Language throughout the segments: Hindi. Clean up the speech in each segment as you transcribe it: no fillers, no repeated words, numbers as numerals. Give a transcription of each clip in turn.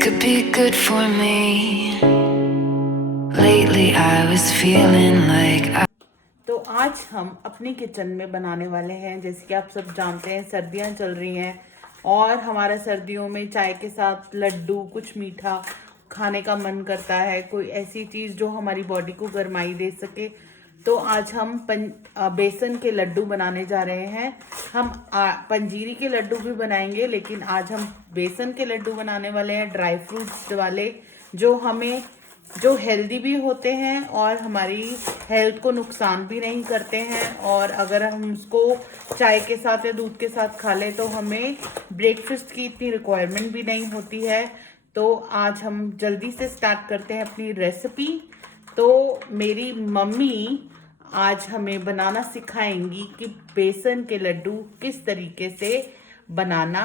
could be good for me. Lately I was feeling like तो आज हम अपनी किचन में बनाने वाले हैं। जैसे कि आप सब जानते हैं सर्दियां चल रही हैं और हमारा सर्दियों में चाय के साथ लड्डू कुछ मीठा खाने का मन करता है, कोई ऐसी चीज़ जो हमारी बॉडी को गर्माई दे सके। तो आज हम बेसन के लड्डू बनाने जा रहे हैं। हम पंजीरी के लड्डू भी बनाएंगे, लेकिन आज हम बेसन के लड्डू बनाने वाले हैं, ड्राई फ्रूट्स वाले, जो हेल्दी भी होते हैं और हमारी हेल्थ को नुकसान भी नहीं करते हैं। और अगर हम उसको चाय के साथ या दूध के साथ खा लें तो हमें ब्रेकफास्ट की इतनी रिक्वायरमेंट भी नहीं होती है। तो आज हम जल्दी से स्टार्ट करते हैं अपनी रेसिपी। तो मेरी मम्मी आज हमें बनाना सिखाएंगी कि बेसन के लड्डू किस तरीके से बनाना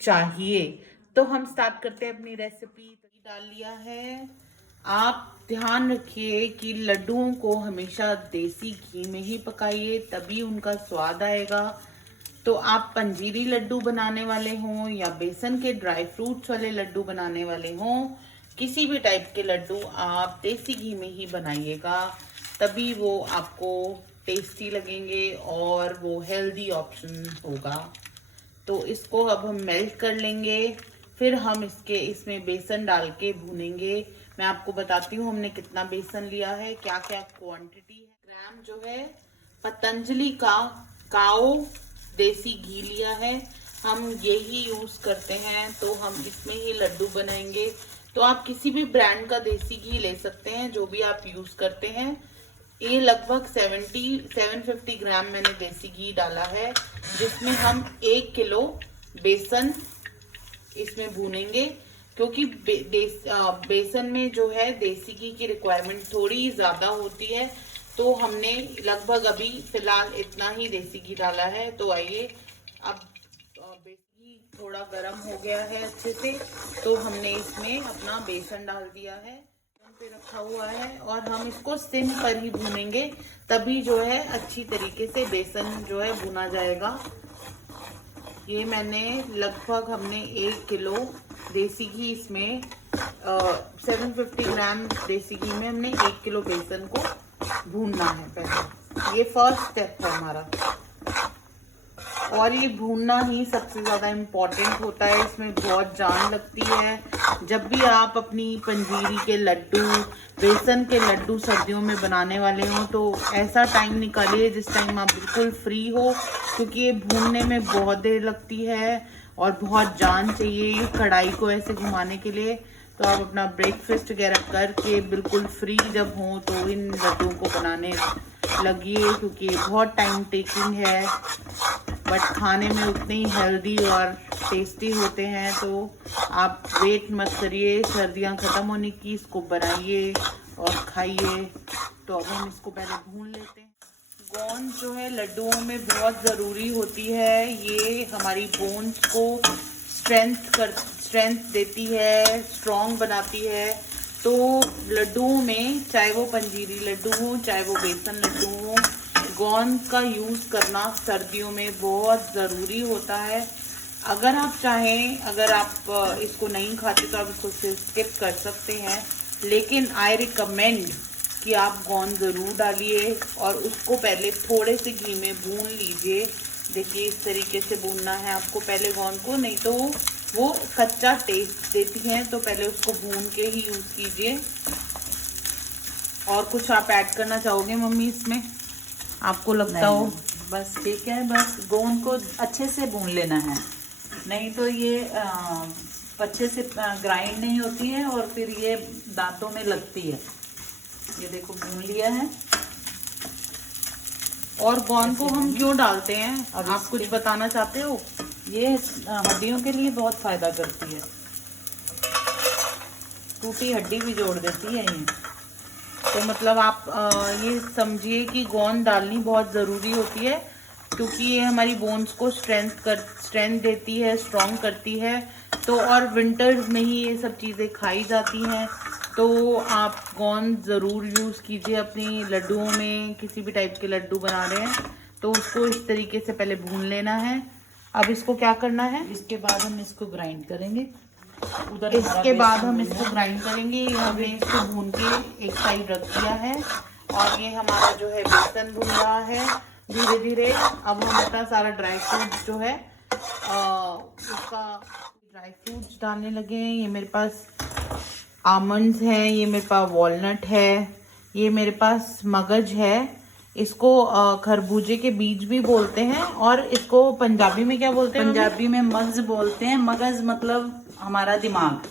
चाहिए। तो हम स्टार्ट करते हैं अपनी रेसिपी। डाल लिया है। आप ध्यान रखिए कि लड्डुओं को हमेशा देसी घी में ही पकाइए, तभी उनका स्वाद आएगा। तो आप पंजीरी लड्डू बनाने वाले हों या बेसन के ड्राई फ्रूट्स वाले लड्डू बनाने वाले हों, किसी भी टाइप के लड्डू आप देसी घी में ही बनाइएगा, तभी वो आपको टेस्टी लगेंगे और वो हेल्दी ऑप्शन होगा। तो इसको अब हम मेल्ट कर लेंगे, फिर हम इसमें बेसन डाल के भूनेंगे। मैं आपको बताती हूँ हमने कितना बेसन लिया है, क्या क्या क्वांटिटी है। ग्राम जो है पतंजलि का काओ देसी घी लिया है, हम यही यूज करते हैं। तो हम इसमें ही लड्डू बनाएंगे। तो आप किसी भी ब्रांड का देसी घी ले सकते हैं, जो भी आप यूज करते हैं। ये लगभग 750 ग्राम मैंने देसी घी डाला है, जिसमें हम 1 किलो बेसन इसमें भूनेंगे। क्योंकि बेसन में जो है देसी घी की रिक्वायरमेंट थोड़ी ज़्यादा होती है, तो हमने लगभग अभी फिलहाल इतना ही देसी घी डाला है। तो आइए, अब बेसन थोड़ा गर्म हो गया है अच्छे से, तो हमने इसमें अपना बेसन डाल दिया है, पे रखा हुआ है, और हम इसको सिम पर ही भूनेंगे, तभी जो है अच्छी तरीके से बेसन जो है भुना जाएगा। ये मैंने लगभग हमने 1 किलो देसी घी इसमें 750 ग्राम देसी घी में हमने 1 किलो बेसन को भूनना है पहले। ये फर्स्ट स्टेप है हमारा, और ये भूनना ही सबसे ज़्यादा इम्पॉर्टेंट होता है। इसमें बहुत जान लगती है। जब भी आप अपनी पंजीरी के लड्डू, बेसन के लड्डू सर्दियों में बनाने वाले हो, तो ऐसा टाइम निकालिए जिस टाइम आप बिल्कुल फ्री हो, क्योंकि ये भूनने में बहुत देर लगती है और बहुत जान चाहिए कढ़ाई को ऐसे घुमाने के लिए। तो आप अपना ब्रेकफास्ट वगैरह करके बिल्कुल फ्री जब हो तो इन लड्डुओं को बनाने लगिए, क्योंकि बहुत टाइम टेकिंग है, बट खाने में उतने ही हेल्दी और टेस्टी होते हैं। तो आप वेट मत करिए सर्दियां ख़त्म होने की, इसको बनाइए और खाइए। तो अब हम इसको पहले भून लेते हैं। गोंद जो है लड्डुओं में बहुत ज़रूरी होती है। ये हमारी बोन्स को स्ट्रेंथ देती है, स्ट्रॉन्ग बनाती है। तो लड्डुओं में, चाहे वो पंजीरी लड्डू हो चाहे वो बेसन लड्डू हो, गोंद का यूज़ करना सर्दियों में बहुत ज़रूरी होता है। अगर आप चाहें, अगर आप इसको नहीं खाते तो आप इसको स्किप कर सकते हैं, लेकिन आई रिकमेंड कि आप गोंद ज़रूर डालिए और उसको पहले थोड़े से घी में भून लीजिए। देखिए इस तरीके से भूनना है आपको पहले गोंद को, नहीं तो वो कच्चा टेस्ट देती हैं। तो पहले उसको भून के ही यूज़ कीजिए। और कुछ आप ऐड करना चाहोगे मम्मी इसमें, आपको लगता हो? बस ठीक है, बस गोंद को अच्छे से भून लेना है, नहीं तो ये अच्छे से ग्राइंड नहीं होती है और फिर ये दांतों में लगती है। ये देखो भून लिया है। और गोंद को हम क्यों डालते हैं, आप कुछ बताना चाहते हो? ये हड्डियों के लिए बहुत फायदा करती है, टूटी हड्डी भी जोड़ देती है ये। तो मतलब आप ये समझिए कि गोंद डालनी बहुत ज़रूरी होती है, क्योंकि ये हमारी बोन्स को स्ट्रेंथ देती है, स्ट्रॉन्ग करती है। तो और विंटर्स में ही ये सब चीज़ें खाई जाती हैं। तो आप गोंद ज़रूर यूज़ कीजिए अपनी लड्डुओं में। किसी भी टाइप के लड्डू बना रहे हैं तो उसको इस तरीके से पहले भून लेना है। अब इसको क्या करना है? इसके बाद हम इसको ग्राइंड करेंगे। उधर हमारा इसके बाद बेसन हम भून इसको ग्राइंड करेंगे। ये हमने इसको भून के एक साइड रख दिया है और ये हमारा जो है बेसन भून रहा है धीरे धीरे। अब हम अपना सारा ड्राई फ्रूट जो है उसका ड्राई फ्रूट्स डालने लगे हैं। ये मेरे पास आमंड्स हैं, ये मेरे पास वॉलनट है, ये मेरे पास मगज है। इसको खरबूजे के बीज भी बोलते हैं और इसको पंजाबी में क्या बोलते हैं? पंजाबी में मगज बोलते हैं। मगज मतलब हमारा दिमाग,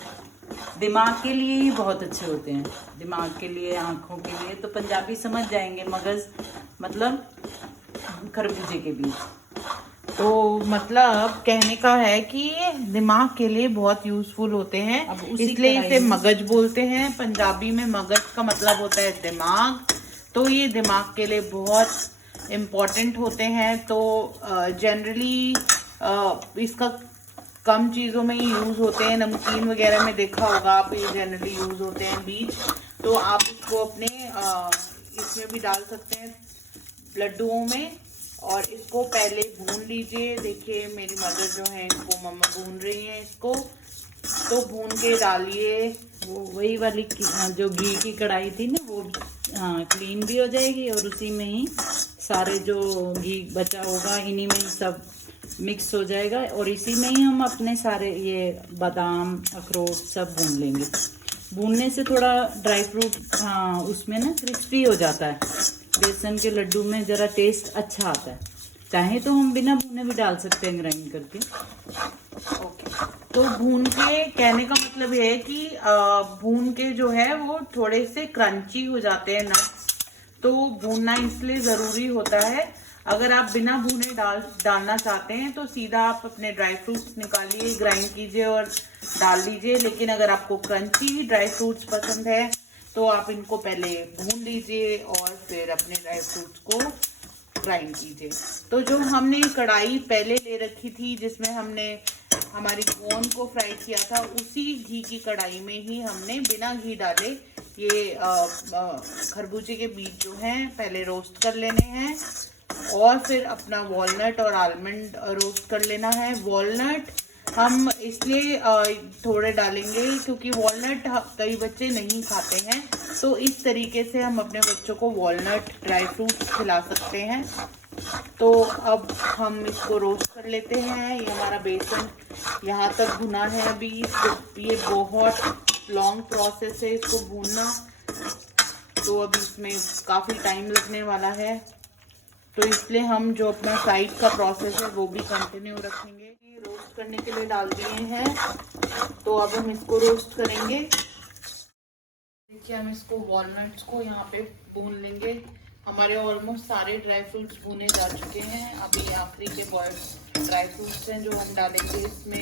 दिमाग के लिए ही बहुत अच्छे होते हैं, दिमाग के लिए, आँखों के लिए। तो पंजाबी समझ जाएंगे, मगज मतलब खरबूजे के बीज। तो मतलब कहने का है कि ये दिमाग के लिए बहुत यूजफुल होते हैं, अब उसी इसलिए कढ़ाई इसे में- मगज बोलते हैं। पंजाबी में मगज का मतलब होता है दिमाग, तो ये दिमाग के लिए बहुत इम्पोर्टेंट होते हैं। तो जनरली इसका कम चीज़ों में ही यूज़ होते हैं। नमकीन वगैरह में देखा होगा आप, ये जनरली यूज़ होते हैं बीज। तो आप इसको अपने इसमें भी डाल सकते हैं लड्डुओं में और इसको पहले भून लीजिए। देखिए मेरी मदर जो है इसको मम्मा भून रही हैं इसको, तो भून के डालिए। वो वही वाली जो घी की कढ़ाई थी ना, वो क्लीन भी हो जाएगी और उसी में ही सारे जो घी बचा होगा इन्हीं में ही सब मिक्स हो जाएगा और इसी में ही हम अपने सारे ये बादाम अखरोट सब भून लेंगे। भूनने से थोड़ा ड्राई फ्रूट उसमें ना क्रिस्पी हो जाता है। बेसन के लड्डू में ज़रा टेस्ट अच्छा आता है। चाहे तो हम बिना भुने भी डाल सकते हैं ग्राइंड करके। ओके, तो भून के कहने का मतलब ये है कि भून के जो है वो थोड़े से क्रंची हो जाते हैं नट्स, तो भूनना इसलिए ज़रूरी होता है। अगर आप बिना भुने डालना चाहते हैं तो सीधा आप अपने ड्राई फ्रूट्स निकालिए, ग्राइंड कीजिए और डाल दीजिए। लेकिन अगर आपको क्रंची ड्राई फ्रूट्स पसंद है तो आप इनको पहले भून लीजिए और फिर अपने ड्राई फ्रूट्स को ग्राइंड कीजिए। तो जो हमने कढ़ाई पहले ले रखी थी जिसमें हमने हमारी कोन को फ्राई किया था, उसी घी की कढ़ाई में ही हमने बिना घी डाले ये खरबूजे के बीज जो हैं पहले रोस्ट कर लेने हैं और फिर अपना वॉलनट और आलमंड रोस्ट कर लेना है। वॉलनट हम इसलिए थोड़े डालेंगे क्योंकि वॉलनट कई बच्चे नहीं खाते हैं, तो इस तरीके से हम अपने बच्चों को वॉलनट ड्राई फ्रूट्स खिला सकते हैं। तो अब हम इसको रोस्ट कर लेते हैं। ये हमारा बेसन यहाँ तक भुना है। अभी ये बहुत लॉन्ग प्रोसेस है इसको भूनना, तो अभी इसमें काफ़ी टाइम लगने वाला है। तो इसलिए हम जो अपना साइड का प्रोसेस है वो भी कंटिन्यू रखेंगे। रोस्ट करने के लिए डाल दिए हैं, तो अब हम इसको रोस्ट करेंगे। देखिए हम इसको वॉलनट्स को यहाँ पे भून लेंगे। हमारे ऑलमोस्ट सारे ड्राई फ्रूट्स भुने जा चुके हैं। अभी आखिरी के ड्राई फ्रूट्स हैं जो हम डालेंगे इसमें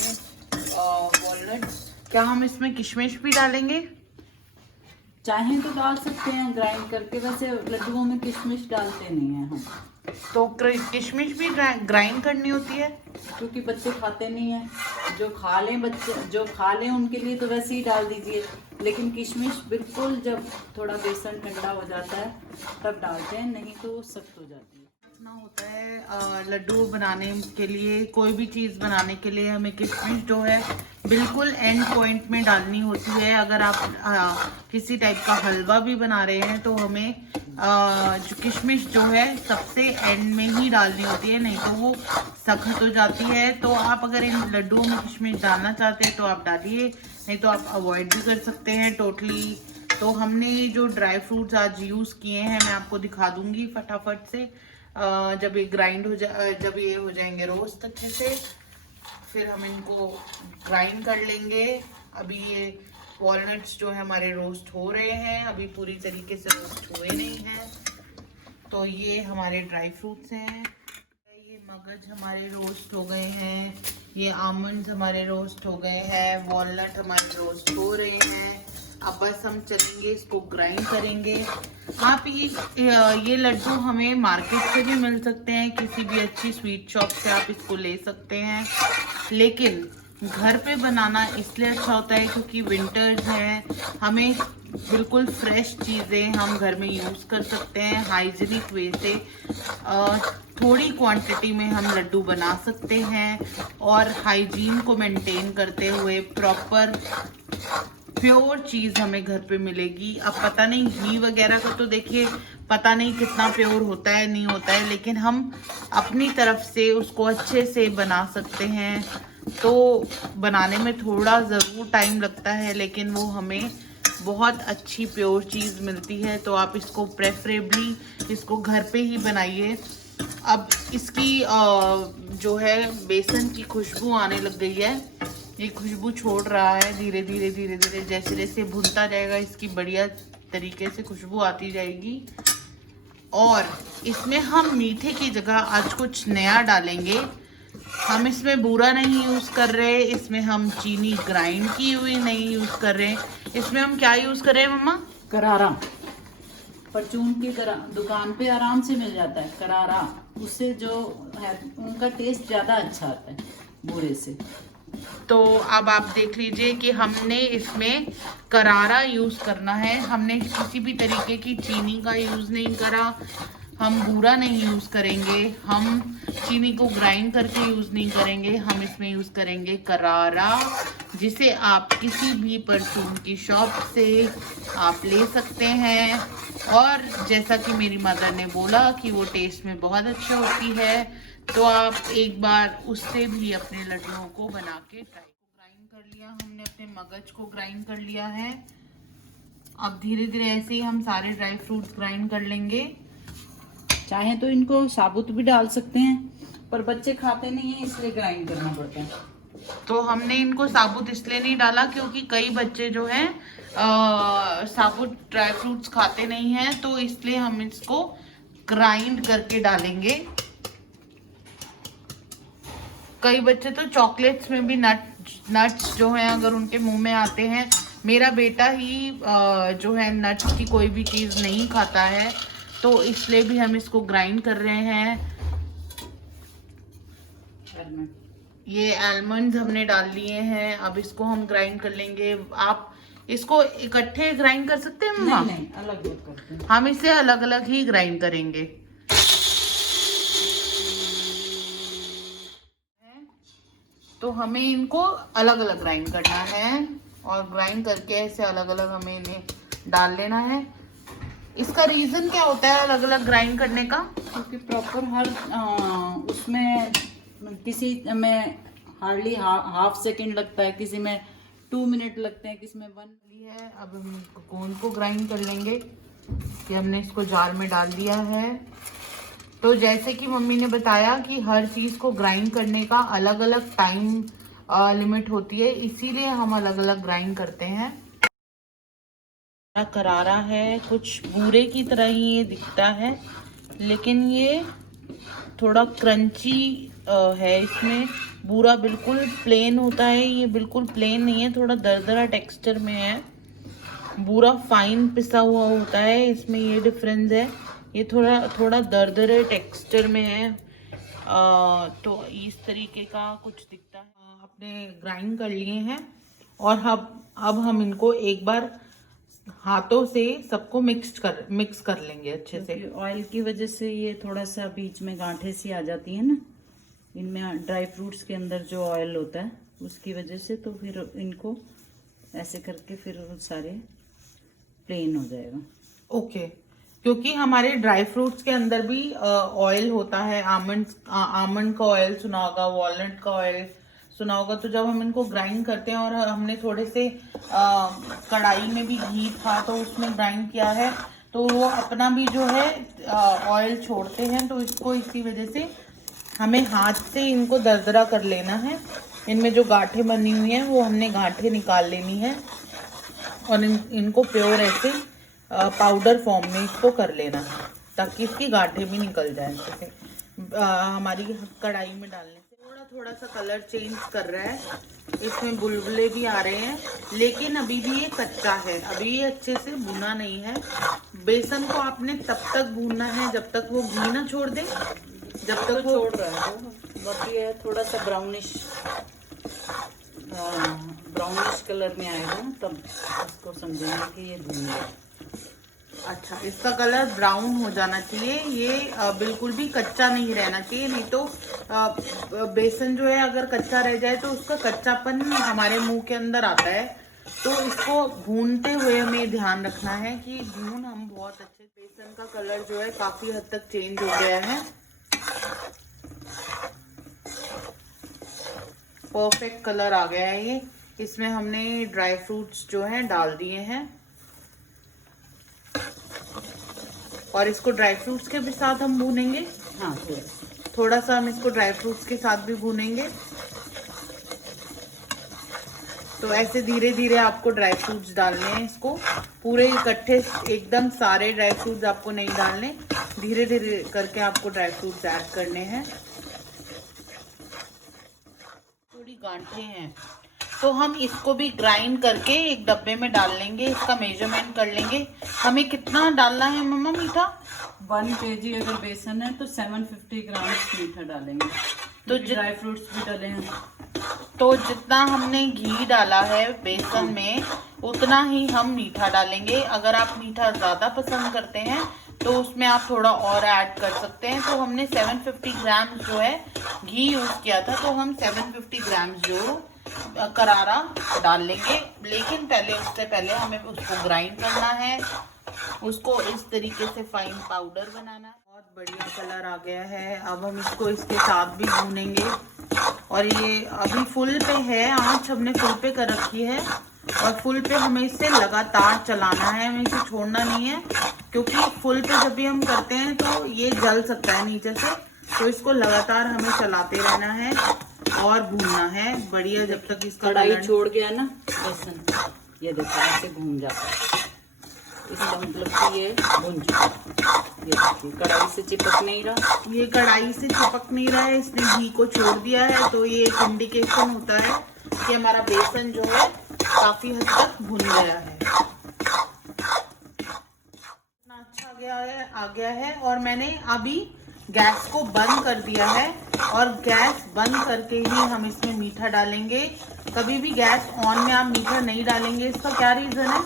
वॉलनट्स। क्या हम इसमें किशमिश भी डालेंगे? चाहें तो डाल सकते हैं ग्राइंड करके, वैसे लड्डुओं में किशमिश डालते नहीं हैं हम। तो किशमिश भी ग्राइंड करनी होती है क्योंकि बच्चे खाते नहीं हैं। जो खा लें बच्चे, जो खा लें उनके लिए तो वैसे ही डाल दीजिए, लेकिन किशमिश बिल्कुल जब थोड़ा बेसन ठंडा हो जाता है तब डालते हैं, नहीं तो वो सख्त हो जाती है। रखना होता है लड्डू बनाने के लिए, कोई भी चीज़ बनाने के लिए हमें किशमिश जो है बिल्कुल एंड पॉइंट में डालनी होती है। अगर आप किसी टाइप का हलवा भी बना रहे हैं तो हमें जो किशमिश जो है सबसे एंड में ही डालनी होती है, नहीं तो वो सख्त हो जाती है। तो आप अगर इन लड्डुओं में किशमिश डालना चाहते हैं तो आप डालिए, नहीं तो आप अवॉइड भी कर सकते हैं टोटली। तो हमने जो ड्राई फ्रूट्स आज यूज़ किए हैं मैं आपको दिखा दूंगी फटाफट से। जब ये ग्राइंड हो जब ये हो जाएंगे रोस्ट अच्छे से, फिर हम इनको ग्राइंड कर लेंगे। अभी ये वॉलनट्स जो है हमारे रोस्ट हो रहे हैं, अभी पूरी तरीके से रोस्ट हुए नहीं हैं। तो ये हमारे ड्राई फ्रूट्स हैं, ये मगज हमारे रोस्ट हो गए हैं, ये आमंड्स हमारे रोस्ट हो गए हैं, वॉलनट हमारे रोस्ट हो रहे हैं। अब बस हम चलेंगे इसको ग्राइंड करेंगे। आप ये लड्डू हमें मार्केट से भी मिल सकते हैं, किसी भी अच्छी स्वीट शॉप से आप इसको ले सकते हैं। लेकिन घर पे बनाना इसलिए अच्छा होता है क्योंकि विंटर्स हैं, हमें बिल्कुल फ्रेश चीज़ें हम घर में यूज़ कर सकते हैं हाइजीनिक वे से। थोड़ी क्वांटिटी में हम लड्डू बना सकते हैं और हाइजीन को मेंटेन करते हुए प्रॉपर प्योर चीज़ हमें घर पे मिलेगी। अब पता नहीं घी वगैरह का तो देखिए पता नहीं कितना प्योर होता है नहीं होता है, लेकिन हम अपनी तरफ से उसको अच्छे से बना सकते हैं। तो बनाने में थोड़ा ज़रूर टाइम लगता है, लेकिन वो हमें बहुत अच्छी प्योर चीज़ मिलती है। तो आप इसको प्रेफरेबली इसको घर पे ही बनाइए। अब इसकी जो है बेसन की खुशबू आने लग गई है, ये खुशबू छोड़ रहा है धीरे धीरे धीरे धीरे। जैसे जैसे भुनता जाएगा इसकी बढ़िया तरीके से खुशबू आती जाएगी। और इसमें हम मीठे की जगह आज कुछ नया डालेंगे। हम इसमें बूरा नहीं यूज़ कर रहे, इसमें हम चीनी ग्राइंड की हुई नहीं यूज़ कर रहे। इसमें हम क्या यूज़ कर रहे हैं मम्मा? करारा। परचून की दुकान पे आराम से मिल जाता है करारा, उससे जो है उनका टेस्ट ज़्यादा अच्छा आता है बूरे से। तो अब आप देख लीजिए कि हमने इसमें करारा यूज़ करना है। हमने किसी भी तरीके की चीनी का यूज़ नहीं करा, हम बूरा नहीं यूज़ करेंगे, हम चीनी को ग्राइंड करके यूज़ नहीं करेंगे। हम इसमें यूज़ करेंगे करारा, जिसे आप किसी भी परचून की शॉप से आप ले सकते हैं। और जैसा कि मेरी मदर ने बोला कि वो टेस्ट में बहुत अच्छी होती है, तो आप एक बार उससे भी अपने लड्डुओं को बना के ग्राइंड कर लिया। हमने अपने मगज को ग्राइंड कर लिया है। अब धीरे धीरे ऐसे ही हम सारे ड्राई फ्रूट्स ग्राइंड कर लेंगे। चाहे तो इनको साबुत भी डाल सकते हैं, पर बच्चे खाते नहीं है इसलिए ग्राइंड करना पड़ता है। तो हमने इनको साबुत इसलिए नहीं डाला क्योंकि कई बच्चे जो हैं साबुत ड्राई फ्रूट्स खाते नहीं हैं, तो इसलिए हम इसको ग्राइंड करके डालेंगे। कई बच्चे तो चॉकलेट्स में भी नट्स जो हैं अगर उनके मुंह में आते हैं। मेरा बेटा ही जो है नट्स की कोई भी चीज़ नहीं खाता है, तो इसलिए भी हम इसको ग्राइंड कर रहे हैं। ये आलमंड्स हमने डाल लिए हैं, अब इसको हम ग्राइंड कर लेंगे। आप इसको इकट्ठे ग्राइंड कर सकते हैं मम्मा? नहीं, अलग अलग करते हैं। हम इसे अलग अलग ही ग्राइंड करेंगे। तो हमें इनको अलग अलग ग्राइंड करना है और ग्राइंड करके ऐसे अलग अलग हमें इन्हें डाल लेना है। इसका रीज़न क्या होता है अलग अलग ग्राइंड करने का? क्योंकि प्रॉपर हर उसमें किसी में हार्डली हाफ सेकेंड लगता है, किसी में 2 मिनट लगते हैं, किसी में 1 है। अब हम कोन को ग्राइंड कर लेंगे कि हमने इसको जार में डाल दिया है। तो जैसे कि मम्मी ने बताया कि हर चीज़ को ग्राइंड करने का अलग अलग टाइम लिमिट होती है, इसीलिए हम अलग अलग ग्राइंड करते हैं। करारा है, कुछ बूरे की तरह ही ये दिखता है, लेकिन ये थोड़ा क्रंची है। इसमें बूरा बिल्कुल प्लेन होता है, ये बिल्कुल प्लेन नहीं है, थोड़ा दरदरा टेक्सचर में है। बूरा फाइन पिसा हुआ होता है, इसमें ये डिफरेंस है। ये थोड़ा दरदरे टेक्सचर में है। तो इस तरीके का कुछ दिखता है। आपने ग्राइंड कर लिए हैं और अब हम इनको एक बार हाथों से सबको मिक्स कर लेंगे अच्छे से। ऑयल की वजह से ये थोड़ा सा बीच में गांठें सी आ जाती है ना, इनमें ड्राई फ्रूट्स के अंदर जो ऑयल होता है उसकी वजह से। तो फिर इनको ऐसे करके फिर सारे प्लेन हो जाएगा। ओके, क्योंकि हमारे ड्राई फ्रूट्स के अंदर भी ऑयल होता है। आमंड का ऑयल सुना होगा, वॉलनट का ऑयल सुना होगा। तो जब हम इनको ग्राइंड करते हैं, और हमने थोड़े से कढ़ाई में भी घी था तो उसमें ग्राइंड किया है, तो वो अपना भी जो है ऑयल छोड़ते हैं। तो इसको इसी वजह से हमें हाथ से इनको दरदरा कर लेना है। इनमें जो गांठें बनी हुई हैं वो हमने गांठें निकाल लेनी है और इनको प्योर ऐसे पाउडर फॉर्म में इसको कर लेना है, ताकि इसकी गांठें भी निकल जाए। जैसे हमारी कढ़ाई में डालने से थोड़ा सा कलर चेंज कर रहा है, इसमें बुलबुले भी आ रहे हैं, लेकिन अभी भी ये कच्चा है, अभी ये अच्छे से भुना नहीं है। बेसन को आपने तब तक भूनना है जब तक वो घी ना छोड़ दे, जब तक वो छोड़ रहा है। बाकी है थोड़ा सा ब्राउनिश कलर में आएगा ना, तब इसको समझेंगे कि ये भून गया। अच्छा, इसका कलर ब्राउन हो जाना चाहिए। ये बिल्कुल भी कच्चा नहीं रहना चाहिए, नहीं तो बेसन जो है अगर कच्चा रह जाए तो उसका कच्चापन हमारे मुंह के अंदर आता है। तो इसको भूनते हुए हमें ध्यान रखना है कि भून हम बहुत अच्छे। बेसन का कलर जो है काफी हद तक चेंज हो गया है, परफेक्ट कलर आ गया है ये। इसमें हमने ड्राई फ्रूट्स जो हैं डाल दिए हैं और इसको ड्राई फ्रूट्स के भी साथ हम भूनेंगे। हाँ, थोड़ा सा हम इसको ड्राई फ्रूट्स के साथ भी भूनेंगे। तो ऐसे धीरे धीरे आपको ड्राई फ्रूट्स डालने हैं, इसको पूरे इकट्ठे एकदम सारे ड्राई फ्रूट्स आपको नहीं डालने, धीरे धीरे करके आपको ड्राई फ्रूट्स ऐड करने हैं। थोड़ी गांठें हैं तो हम इसको भी ग्राइंड करके एक डब्बे में डाल लेंगे। इसका मेजरमेंट कर लेंगे हमें कितना डालना है मम्मा मीठा। 1 kg अगर बेसन है तो 750 ग्राम मीठा डालेंगे। तो ड्राई फ्रूट्स भी डाले हैं, तो जितना हमने घी डाला है बेसन में उतना ही हम मीठा डालेंगे। अगर आप मीठा ज़्यादा पसंद करते हैं तो उसमें आप थोड़ा और ऐड कर सकते हैं। तो हमने 750 ग्राम जो है घी यूज़ किया था, तो हम 750 ग्राम जो करारा डाल लेंगे। लेकिन उससे पहले हमें उसको ग्राइंड करना है, उसको इस तरीके से फाइन पाउडर बनाना है। बहुत बढ़िया कलर आ गया है। अब हम इसको इसके साथ भी भूनेंगे और ये अभी फुल पे है, आंच हमने फुल पे कर रखी है और फुल पे हमें इसे लगातार चलाना है, हमें इसे छोड़ना नहीं है, क्योंकि फुल पे जब भी हम करते हैं तो ये जल सकता है नीचे से। तो इसको लगातार हमें चलाते रहना है और भूनना है बढ़िया जब तक इसका कढ़ाई छोड़ गया ना बेसन, ये देखो ऐसे घूम जाता है, इसका मतलब कि ये भून चुका। ये देखिए कढ़ाई से चिपक नहीं रहा, ये कढ़ाई से चिपक नहीं रहा है, इसने घी को छोड़ दिया है। तो ये एक इंडिकेशन होता है कि हमारा बेसन जो है काफी हद तक भुन गया है। इतना अच्छा आ गया है और मैंने अभी गैस को बंद कर दिया है और गैस बंद करके ही हम इसमें मीठा डालेंगे। कभी भी गैस ऑन में आप मीठा नहीं डालेंगे। इसका क्या रीजन है?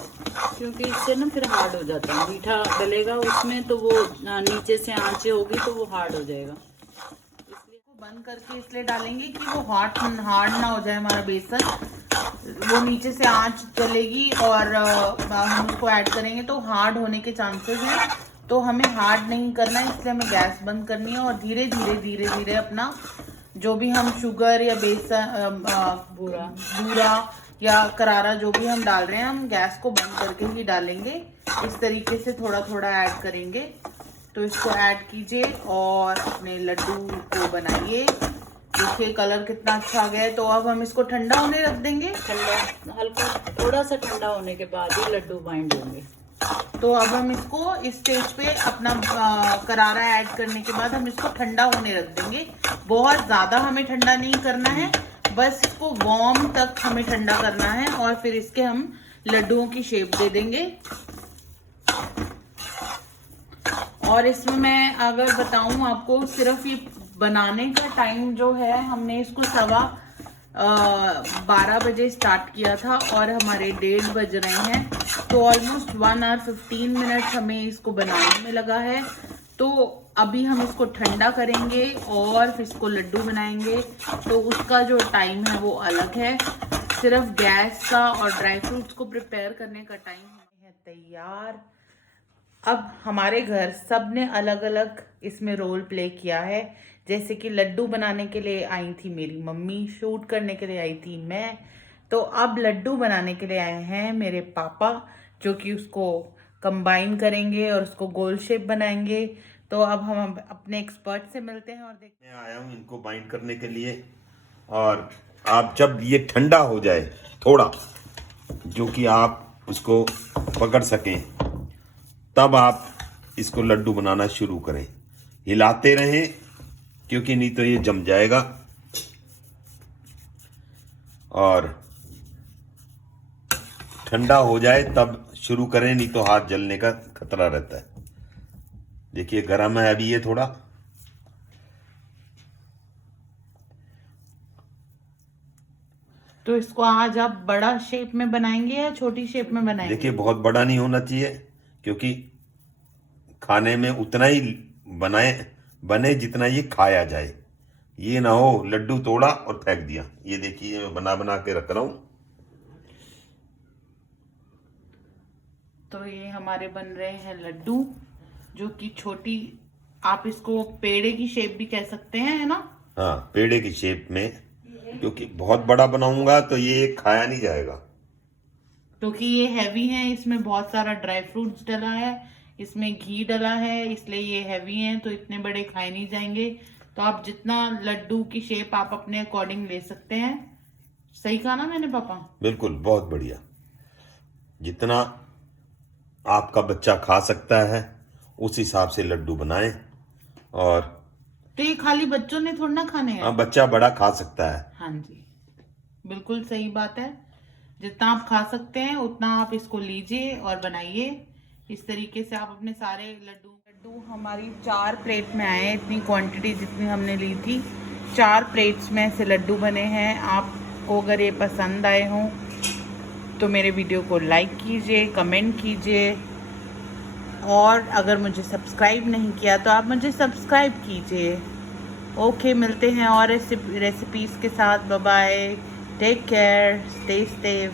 क्योंकि इससे ना फिर हार्ड हो जाता है, मीठा डलेगा उसमें तो वो नीचे से आंचें होगी तो वो हार्ड हो जाएगा। इसलिए वो बंद करके इसलिए डालेंगे कि वो हार्ड ना हो जाए हमारा बेसन। वो नीचे से आंच चलेगी और हम उसको ऐड करेंगे तो हार्ड होने के चांसेस हैं। तो हमें हार्ड नहीं करना है, इसलिए हमें गैस बंद करनी है और धीरे धीरे अपना जो भी हम शुगर या बेसन बूरा या करारा जो भी हम डाल रहे हैं, हम गैस को बंद करके ही डालेंगे। इस तरीके से थोड़ा थोड़ा ऐड करेंगे। तो इसको ऐड कीजिए और अपने लड्डू को बनाइए। देखिए कलर कितना अच्छा आ गया है। तो अब हम इसको ठंडा होने रख देंगे। ठंडा हल्का थोड़ा सा ठंडा होने के बाद ही लड्डू बाइंड होंगे। तो अब हम इसको इस स्टेज पे अपना करारा ऐड करने के बाद हम इसको ठंडा होने रख देंगे। बहुत ज़्यादा हमें ठंडा नहीं करना है, बस इसको वार्म तक हमें ठंडा करना है और फिर इसके हम लड्डुओं की शेप दे देंगे। और इसमें मैं अगर बताऊं आपको, सिर्फ ये बनाने का टाइम जो है, हमने इसको 12 बजे स्टार्ट किया था और हमारे 1:30 बज रहे हैं। तो ऑलमोस्ट 1 hour 15 मिनट हमें इसको बनाने में लगा है। तो अभी हम इसको ठंडा करेंगे और फिर इसको लड्डू बनाएंगे। तो उसका जो टाइम है वो अलग है। सिर्फ गैस का और ड्राई फ्रूट्स को प्रिपेयर करने का टाइम है तैयार। अब हमारे घर सब ने अलग अलग इसमें रोल प्ले किया है। जैसे कि लड्डू बनाने के लिए आई थी मेरी मम्मी, शूट करने के लिए आई थी मैं। तो अब लड्डू बनाने के लिए आए हैं मेरे पापा, जो कि उसको कंबाइन करेंगे और उसको गोल शेप बनाएंगे। तो अब हम अपने एक्सपर्ट से मिलते हैं और देखते हैं। मैं आया हूँ इनको बाइंड करने के लिए। और आप जब ये ठंडा हो जाए थोड़ा, जो कि आप उसको पकड़ सकें, तब आप इसको लड्डू बनाना शुरू करें। हिलाते रहें क्योंकि नहीं तो ये जम जाएगा। और ठंडा हो जाए तब शुरू करें, नहीं तो हाथ जलने का खतरा रहता है। देखिए गरम है अभी ये थोड़ा। तो इसको आज आप बड़ा शेप में बनाएंगे या छोटी शेप में बनाएंगे? देखिए बहुत बड़ा नहीं होना चाहिए, क्योंकि खाने में उतना ही बने जितना ये खाया जाए। ये ना हो लड्डू तोड़ा और फेंक दिया। ये देखिए मैं बना बना के रख रहा हूँ। तो ये हमारे बन रहे हैं लड्डू, जो कि छोटी, आप इसको पेड़े की शेप भी कह सकते हैं, है ना? हाँ, पेड़े की शेप में, क्योंकि बहुत बड़ा बनाऊंगा तो ये खाया नहीं जाएगा। क्योंकि ये हैवी है, इसमें बहुत सारा ड्राई फ्रूट्स डला है, इसमें घी डला है, इसलिए ये हैवी हैं, तो इतने बड़े खाए नहीं जाएंगे। तो आप जितना लड्डू की शेप आप अपने अकॉर्डिंग ले सकते हैं। सही कहा ना मैंने पापा? बिल्कुल, बहुत बढ़िया। जितना आपका बच्चा खा सकता है उस हिसाब से लड्डू बनाएं। और तो ये खाली बच्चों ने थोड़ा ना खाने हैं। हाँ, बच्चा बड़ा खा सकता है। हाँ जी, बिल्कुल सही बात है। जितना आप खा सकते हैं उतना आप इसको लीजिए और बनाइए। इस तरीके से आप अपने सारे लड्डू हमारी 4 प्लेट में आए, इतनी क्वांटिटी जितनी हमने ली थी, 4 प्लेट्स में ऐसे लड्डू बने हैं। आपको अगर ये पसंद आए हों तो मेरे वीडियो को लाइक कीजिए, कमेंट कीजिए, और अगर मुझे सब्सक्राइब नहीं किया तो आप मुझे सब्सक्राइब कीजिए। ओके, मिलते हैं और रेसिपीज़ के साथ। Bye bye, take care, stay safe.